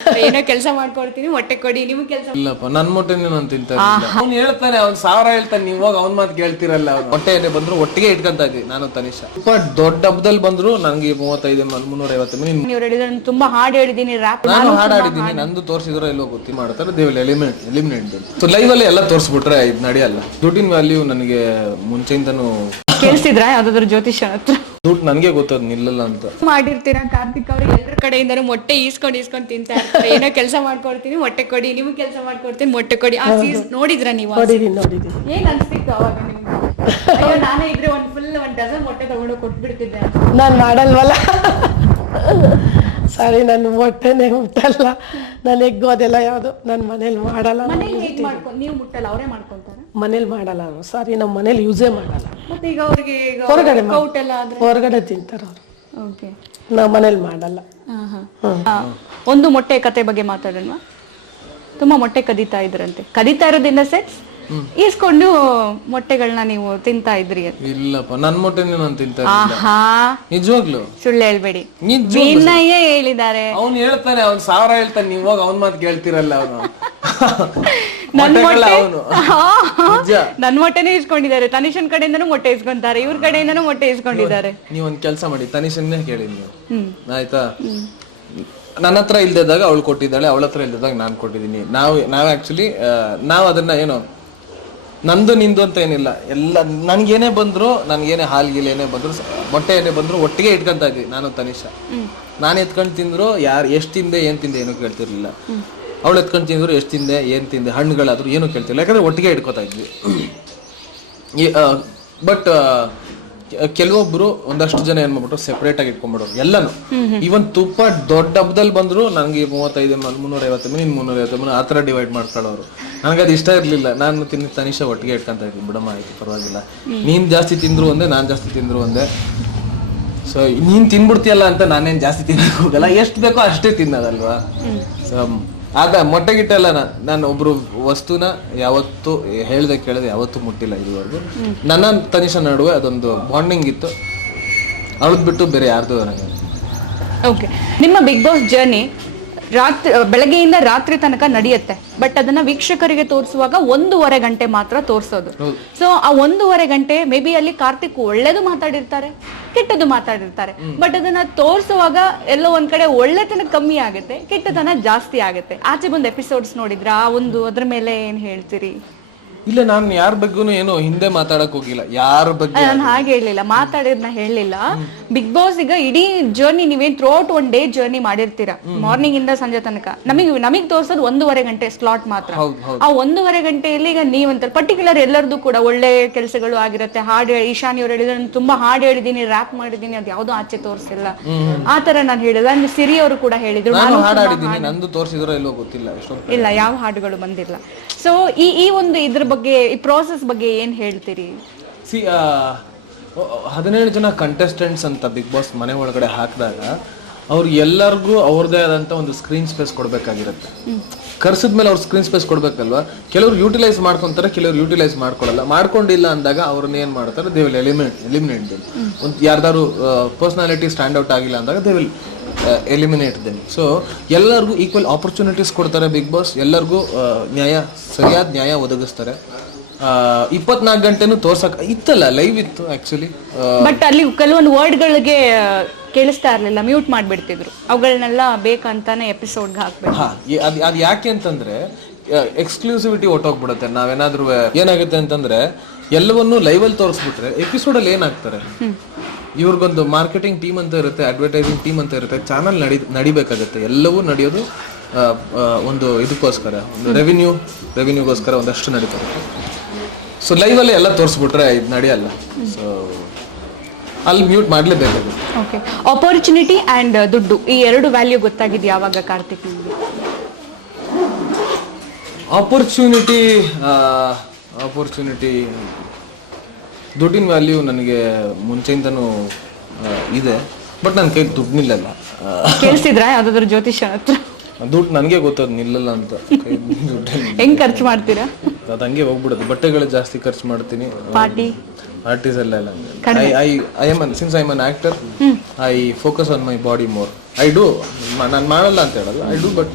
ಏನೋ ಕೆಲಸ ಮಾಡ್ಕೊಡ್ತೀನಿ, ಮೊಟ್ಟೆ ಕೊಡಿ, ನಿಮ್ಗೆ ಕೆಲಸ ಇಲ್ಲಪ್ಪ, ನನ್ ಮೊಟ್ಟೆನೇ ನಾನು ತಿಂತಾ ಇರ್ಲಿಲ್ಲ. ಅವ್ನು ಹೇಳ್ತಾನೆ, ಅವ್ನ್ 1000 ಹೇಳ್ತಾನೆ, ನೀವಾಗ ಅವ್ನ್ ಮಾತು ಕೇಳ್ತಿರಲ್ಲ. ಅವ್ನು ಹೊಟ್ಟೆ ಏನೇ ಬಂದ್ರು ಒಟ್ಟಿಗೆ ಇಟ್ಕೊಂತ ಇದ್ವಿ ನಾನು ತನಿಷ. ಸ್ವಲ್ಪ ದೊಡ್ಡ ಹಬ್ಬದಲ್ಲಿ ಬಂದ್ರು ನನಗೆ 35 350 ನೀವು ಹೇಳಿದ್ರೆ ತುಂಬಾ ಹಾಡು ಹೇಳಿದೀನಿ, ರ್ಯಾಪ್ ನಾನು ಹಾಡು ಆಡಿದ್ದೀನಿ. ನಂದು ತೋರಿಸಿದ್ರೆ ಎಲ್ಲೋ ಗೊತ್ತಿ ಮಾಡ್ತಾರೆ, they will eliminate. So live ಅಲ್ಲಿ ಎಲ್ಲ ತೋರಿಸ್ಬಿಟ್ರೆ ಇದು ನಡೆಯಲ್ಲ. ದುಡ್ಡಿನ ವ್ಯಾಲ್ಯೂ ನನಗೆ ಮುಂಚೆಯಿಂದನೂ ಕೇಳಿಸಿದ್ರ ಯಾವ್ದಾದ್ರು ಜ್ಯೋತಿಷ ಹತ್ರ? ದುಡ್ಡು ನನಗೆ ಗೊತ್ತದ್ ನಿಲ್ಲಲ್ಲ ಅಂತ ಮಾಡಿರ್ತೀರಾ. ಕಾರ್ತಿಕ್ ಅವ್ರು ಎಲ್ಲರ ಕಡೆಯಿಂದನೂ ಮೊಟ್ಟೆ ಈಸ್ಕೊಂಡ್ ತಿಂತಾ ಇರ್ತಾರೆ. ಏನೋ ಕೆಲಸ ಮಾಡ್ಕೊಡ್ತೀನಿ, ಮೊಟ್ಟೆ ಕೊಡಿ, ನಿಮ್ಗೆ ಕೆಲಸ ಮಾಡ್ಕೊಡ್ತೀನಿ, ಮೊಟ್ಟೆ ಕೊಡಿ. ಆ ಸೀಸ್ ನೋಡಿದ್ರ ನೀವು? ನೋಡಿದೀನಿ. ಏನ್ ಅನ್ಸ್ತಿತ್ತು ಅವಾಗ ನಿಮ್ಗೆ? ಅಯ್ಯೋ, ನಾನೇ ಇದ್ರೆ ಒಂದ್ ಡಜನ್ ಮೊಟ್ಟೆ ತಗೊಂಡು ಕೊಟ್ಬಿಡ್ತಿದ್ದೆ. ನಾನು ಮಾಡಲ್ವಲ್ಲ. ಸರಿ, ನನ್ನ ಮೊಟ್ಟೆನೆ ಮುಟ್ಟಲ್ಲ, ನಾನು ಎಗ್ಗು ಅದೆಲ್ಲ ಯಾವುದು ನನ್ನ ಮನೇಲಿ ಮಾಡಲ್ಲ. ಮನೇಲಿ ಹೇಗ್ ನೀವು ಮುಟ್ಟಲ್ಲ, ಅವರೇ ಮಾಡ್ಕೊಂತಾರೆ? ಮನೇಲಿ ಮಾಡಲ್ಲ ನಾನು. ಸಾರಿ, ನಮ್ಮ ಮನೇಲಿ ಯೂಸೇ ಮಾಡಲ್ಲ. ಮತ್ತೆ ಈಗ ಅವ್ರಿಗೆ ಹೊರಗಡೆ ಹೊರಗಡೆ ತಿಂತಾರ ಅವ್ರು. ಓಕೆ, ನಾವು ಮನೇಲಿ ಮಾಡಲ್ಲ. ಒಂದು ಮೊಟ್ಟೆ ಕತೆ ಬಗ್ಗೆ ಮಾತಾಡೋಣ. ತುಂಬಾ ಮೊಟ್ಟೆ ಕದೀತಾ ಇದ್ರಂತೆ. ಕದೀತಾ ಇರೋದ್ರಿಂದ ಸೆಟ್ಸ್ ಈಸ್ಕೊಂಡು ಮೊಟ್ಟೆಗಳನ್ನ ನೀವು ತಿಂತಾ ಇದ್ರಿ? ಇಲ್ಲಪ್ಪ, ನನ್ ಮೊಟ್ಟೆನೇ ನಾನು ತಿಂತಾ ಆಹಾ, ನಿಜವಾಗ್ಲು ಸುಳ್ಳು ಹೇಳ್ಬೇಡಿ. ವಿನಯ ಹೇಳಿದ್ದಾರೆ. ಅವ್ನು ಹೇಳ್ತಾನೆ, ಅವ್ನ್ 1000 ಹೇಳ್ತಾನೆ, ನೀವಾಗ ಅವ್ನ್ ಮಾತು ಕೇಳ್ತಿರಲ್ಲ. ಅವನು ನನ್ ಮೊಟ್ಟೆನೇ ಇಸ್ಕೊಂಡಿದ್ದಾರೆ. ತನಿಷನ್ ಕಡೆಯಿಂದನೂ ಮೊಟ್ಟೆ ಇಸ್ಕೊಂತಾರೆ, ಇವ್ರ ಕಡೆಯಿಂದನೂ ಮೊಟ್ಟೆ ಇಸ್ಕೊಂಡಿದ್ದಾರೆ. ನೀವೊಂದ್ ಕೆಲ್ಸ ಮಾಡಿ, ತನಿಷನ್ನೇ ಕೇಳಿ ನೀವು, ಆಯ್ತಾ? ನನ್ನ ಹತ್ರ ಇಲ್ದಿದ್ದಾಗ ಅವಳು ಕೊಟ್ಟಿದ್ದಾಳೆ, ಅವಳ ಹತ್ರ ಇಲ್ದಿದ್ದಾಗ ನಾನ್ ಕೊಟ್ಟಿದ್ದೀನಿ. ನಾವ್ ಆಕ್ಚುಲಿ ನಾವ್ ಅದನ್ನ ಏನು ನಂದು ನಿಂದು ಅಂತ ಏನಿಲ್ಲ. ಎಲ್ಲ ನನ್ಗೇನೇ ಬಂದ್ರು, ನನ್ಗೇನೇ ಹಾಲ್ಗಿಲ್ ಏನೇ ಬಂದ್ರು, ಮೊಟ್ಟೆ ಏನೇ ಬಂದ್ರು ಒಟ್ಟಿಗೆ ಇಟ್ಕೊಂತ ಇದ್ವಿ ನಾನು ತನಿಷ. ನಾನು ಎತ್ಕೊಂಡ್ ತಿಂದ್ರು ಯಾರು ಎಷ್ಟ್ ತಿಂದೆ ಏನ್ ತಿಂದೆ ಏನೂ ಕೇಳ್ತಿರ್ಲಿಲ್ಲ. ಅವಳು ಎತ್ಕೊಂಡ್ ತಿಂದ್ರು ಎಷ್ಟ್ ತಿಂದೆ ಏನ್ ತಿಂದೆ, ಹಣ್ಣುಗಳಾದ್ರು ಏನೂ ಕೇಳ್ತಿರ್ಲಿಲ್ಲ, ಯಾಕಂದ್ರೆ ಒಟ್ಟಿಗೆ ಇಟ್ಕೋತಾ ಇದ್ವಿ. ಬಟ್ ಕೆಲವೊಬ್ರು ಒಂದಷ್ಟು ಜನ ಏನ್ ಮಾಡ್ಬಿಟ್ರು, ಸೆಪರೇಟ್ ಆಗಿ ಇಟ್ಕೊಂಡ್ಬಿಡೋರು ಎಲ್ಲಾನು. ಇವನ್ ತುಪ್ಪ ದೊಡ್ಡ ಹಬ್ಬದಲ್ಲಿ ಬಂದ್ರು ನನಗೆ 35 350 350 ಆತರ ಡಿವೈಡ್ ಮಾಡ್ಕೊಳ್ಳೋರು. ನನಗದು ಇಷ್ಟ ಇರ್ಲಿಲ್ಲ. ನಾನು ತನಿಷ ಒಟ್ಟಿಗೆ ಇಟ್ಕೊಂತ ಇದ್ದೀನಿ, ಬಿಡಮ್ಮ ಆಯ್ತು ಪರವಾಗಿಲ್ಲ, ನೀನ್ ಜಾಸ್ತಿ ತಿಂದ್ರು ಒಂದೇ, ನಾನ್ ಜಾಸ್ತಿ ತಿಂದ್ರು ಒಂದೇ. ಸೊ ನೀನ್ ತಿನ್ಬಿಡ್ತೀಯಲ್ಲ ಅಂತ ನಾನೇನ್ ಜಾಸ್ತಿ ತಿನ್ನಕ್ ಹೋಗಲ್ಲ, ಎಷ್ಟು ಬೇಕೋ ಅಷ್ಟೇ ತಿನ್ನೋದಲ್ವಾ. ಸೊ ಆಗ ಮೊಟ್ಟೆ ಗಿಟ್ಟೆಲ್ಲ ನಾನು ಒಬ್ರು ವಸ್ತುನ ಯಾವತ್ತು ಹೇಳ್ದೆ ಕೇಳದೆ ಯಾವತ್ತೂ ಮುಟ್ಟಿಲ್ಲ ಇದುವರೆಗೂ. ನನ್ನ ತನಿಷ ನಡುವೆ ಅದೊಂದು ಬಾಂಡಿಂಗ್ ಇತ್ತು, ಅವಳದ್ ಬಿಟ್ಟು ಬೇರೆ ಯಾರ್ದು ನನಗೆ. ಓಕೆ, ನಿಮ್ಮ ಬಿಗ್ ಬಾಸ್ ಜರ್ನಿ ಬೆಳಗ್ಗೆಯಿಂದ ರಾತ್ರಿ ತನಕ ನಡೆಯುತ್ತೆ. ಬಟ್ ಅದನ್ನ ವೀಕ್ಷಕರಿಗೆ ತೋರಿಸುವಾಗ 1.5 ಗಂಟೆ ಮಾತ್ರ ತೋರಿಸೋದು. ಸೊ ಆ 1.5 ಗಂಟೆ ಮೇ ಬಿ ಅಲ್ಲಿ ಕಾರ್ತಿಕ್ ಒಳ್ಳೇದು ಮಾತಾಡಿರ್ತಾರೆ, ಕೆಟ್ಟದ್ದು ಮಾತಾಡಿರ್ತಾರೆ. ಬಟ್ ಅದನ್ನ ತೋರಿಸುವಾಗ ಎಲ್ಲೋ ಒಂದ್ ಕಡೆ ಒಳ್ಳೆತನ ಕಮ್ಮಿ ಆಗುತ್ತೆ, ಕೆಟ್ಟತನ ಜಾಸ್ತಿ ಆಗುತ್ತೆ. ಆಚೆ ಬಂದ್ ಎಪಿಸೋಡ್ಸ್ ನೋಡಿದ್ರ ಅದ್ರ ಮೇಲೆ ಏನ್ ಹೇಳ್ತೀರಿ? ಇಲ್ಲ, ನಾನು ಯಾರ ಬಗ್ಗೆನೂ ಏನೋ ಹಿಂದೆ ಮಾತಾಡಕ್ ಹೋಗಿಲ್ಲ, ಯಾರ ಬಗ್ಗೆ ನಾನು ಹಾಗೆ ಹೇಳಿಲ್ಲ, ಮಾತಾಡಿದ್ನ ಹೇಳಿಲ್ಲ. ಬಿಗ್ ಬಾಸ್ ಈಗ ಇಡೀ ಜರ್ನಿ ನೀವೇನ್ ಥ್ರೂಔಟ್ 1 ಡೇ ಜರ್ನಿ ಮಾಡಿರ್ತೀರಾ, ಮಾರ್ನಿಂಗ್ ಇಂದ ಸಂಜೆ ತನಕ. ನಮಗ್ ತೋರ್ಸೋದು 1.5 ಗಂಟೆ ಸ್ಲಾಟ್ ಮಾತ್ರ. ಆ 1.5 ಗಂಟೆಯಲ್ಲಿ ಈಗ ನೀವಂತ ಪರ್ಟಿಕ್ಯುಲರ್ ಎಲ್ಲರದು ಕೂಡ ಒಳ್ಳೆ ಕೆಲಸಗಳು ಆಗಿರುತ್ತೆ. ಹಾಡು ಈಶಾನಿ ಅವ್ರು ಹೇಳಿದ್ರೆ ತುಂಬಾ ಹಾಡು ಹೇಳಿದೀನಿ, ರ್ಯಾಪ್ ಮಾಡಿದೀನಿ, ಅದ್ ಯಾವ್ದೋ ಆಚೆ ತೋರಿಸಿಲ್ಲ. ಆತರ ನಾನು ಹೇಳಿಲ್ಲ. ಅಂದ್ರೆ ಸಿರಿ ಅವರು ಕೂಡ ಹೇಳಿದ್ರು, ನಂದು ತೋರಿಸಿದ್ರೆ ಎಲ್ಲೋ ಗೊತ್ತಿಲ್ಲ, ಇಲ್ಲ ಯಾವ ಹಾಡುಗಳು ಬಂದಿಲ್ಲ. ಸೊ ಈ ಒಂದು ಇದ್ರ ಬಗ್ಗೆ, ಈ ಪ್ರೋಸೆಸ್ ಬಗ್ಗೆ ಏನ್ ಹೇಳ್ತೀರಿ? 17 ಜನ ಕಂಟೆಸ್ಟೆಂಟ್ಸ್ ಅಂತ ಬಿಗ್ ಬಾಸ್ ಮನೆ ಒಳಗಡೆ ಹಾಕಿದಾಗ ಅವ್ರು ಎಲ್ಲರಿಗೂ ಅವ್ರದೇ ಆದಂತ ಒಂದು ಸ್ಕ್ರೀನ್ ಸ್ಪೇಸ್ ಕೊಡ್ಬೇಕಾಗಿರುತ್ತೆ. ಕರ್ಸಿದ್ಮೇಲೆ ಅವ್ರ ಸ್ಕ್ರೀನ್ ಸ್ಪೇಸ್ ಕೊಡ್ಬೇಕಲ್ವಾ. ಕೆಲವ್ರು ಯೂಟಿಲೈಸ್ ಮಾಡ್ಕೊಂತಾರೆ, ಕೆಲವ್ರು ಯೂಟಿಲೈಸ್ ಮಾಡ್ಕೊಳ್ಳಲ್ಲ. ಮಾಡ್ಕೊಂಡಿಲ್ಲ ಅಂದಾಗ ಅವ್ರನ್ನ ಏನ್ ಮಾಡ್ತಾರೆ, ದೇ ವಿಲ್ ಎಲಿಮಿನೇಟ್ ದೆಮ್. ಒಂದು ಯಾರ್ದಾರು ಪರ್ಸನಾಲಿಟಿ ಸ್ಟ್ಯಾಂಡ್ ಔಟ್ ಆಗಿಲ್ಲ ಅಂದಾಗ they will eliminate them. So ಎಲ್ಲರಿಗೂ ಈಕ್ವಲ್ ಆಪರ್ಚುನಿಟೀಸ್ ಕೊಡ್ತಾರೆ ಬಿಗ್ ಬಾಸ್. ಎಲ್ಲರಿಗೂ ಸರಿಯಾದ ನ್ಯಾಯ ಒದಗಿಸ್ತಾರೆ. 24 ಗಂಟೆನೂ ತೋರ್ಸಕ್ ಇತ್ತಲ್ಲ, ಲೈವ್ ಇತ್ತು ಆಕ್ಚುಲಿ. ಬಟ್ ಅಲ್ಲಿ ಕೆಲವೊಂದು ವರ್ಡ್ಗಳಿಗೆ ಕೇಳಿಸ್ತಾ ಇರ್ಲಿಲ್ಲ, ಮ್ಯೂಟ್ ಮಾಡ್ಬಿಡ್ತಿದ್ರು. ಅವುಗಳನ್ನೆಲ್ಲ ಬೇಕಂತಾನೆ ಎಪಿಸೋಡ್ಗೆ ಹಾಕ್ಬೇಕು. ಅದು ಯಾಕೆ ಅಂತಂದ್ರೆ ಎಕ್ಸ್ಕ್ಲೂಸಿವಿಟಿ ಹೊಟ್ಟೋಗ್ಬಿಡುತ್ತೆ. ನಾವೇನಾದ್ರೂ ಏನಾಗುತ್ತೆ ಅಂತಂದ್ರೆ ಎಲ್ಲವನ್ನೂ ಲೈವ್ ಅಲ್ಲಿ ತೋರಿಸ್ಬಿಟ್ರೆ ಎಪಿಸೋಡ್ ಅಲ್ಲಿ ಏನಾಗ್ತಾರೆ, ಇವ್ರಿಗೊಂದು ಮಾರ್ಕೆಟಿಂಗ್ ಟೀಮ್ ಅಂತ ಇರುತ್ತೆ, ಅಡ್ವರ್ಟೈಸಿಂಗ್ ಟೀಮ್ ಅಂತ ಇರುತ್ತೆ, ಚಾನಲ್ ನಡಿಬೇಕಾಗುತ್ತೆ. ಎಲ್ಲವೂ ನಡೆಯೋದು ಒಂದು ಇದಕ್ಕೋಸ್ಕರ, ಒಂದು ರೆವಿನ್ಯೂಗೋಸ್ಕರ ಒಂದಷ್ಟು ನಡೀತಾರೆ. ಸೊ ಲೈವ್ ಅಲ್ಲಿ ಎಲ್ಲ ತೋರಿಸ್ಬಿಟ್ರೆ ಇದು ನಡೆಯಲ್ಲ. ಸೊ ಅಲ್ಲಿ ಮ್ಯೂಟ್ ಮಾಡ್ಲೇಬೇಕಾಗುತ್ತೆ. ಓಕೆ, ಆಪರ್ಚುನಿಟಿ ಅಂಡ್ ದುಡ್ಡು, ಈ ಎರಡು ವ್ಯಾಲ್ಯೂ ಗೊತ್ತಾಗಿದ್ದು ಯಾವಾಗ ಕಾರ್ತಿಕ್ ನಿಮಗೆ? ಆಪರ್ಚುನಿಟಿ ದುಡ್ಡಿನ ವ್ಯಾಲ್ಯೂ ನನಗೆ ಮುಂಚೆಯಿಂದನೂ ಇದೆ. ಬಟ್ ನನ್ನ ಕೈ ದುಡ್ಡು ನಿಲ್ಲಲ್ಲ. ಕೇಳಿಸಿದ್ರ ಯಾವ್ದಾದ್ರು ಜ್ಯೋತಿಷ ಹತ್ರ? ದುಡ್ಡು ನನಗೆ ಗೊತ್ತದ್ ನಿಲ್ಲಲ್ಲ ಅಂತ. ಹೆಂಗ್ ಖರ್ಚು ಮಾಡ್ತೀರಾ? ಅದು ಹಂಗೆ ಹೋಗ್ಬಿಡುತ್ತೆ. ಬಟ್ಟೆಗಳು ಜಾಸ್ತಿ ಖರ್ಚು ಮಾಡ್ತೀನಿ. ಪಾರ್ಟಿ ಆರ್ಟಿಸ್ಟ್ ಎಲ್ಲ I am since I am an actor, I focus on my body more. I do, ನಾನು ಮಾಡಲ್ಲ ಅಂತ ಹೇಳಲ್ಲ, ಐ ಡೂ, ಬಟ್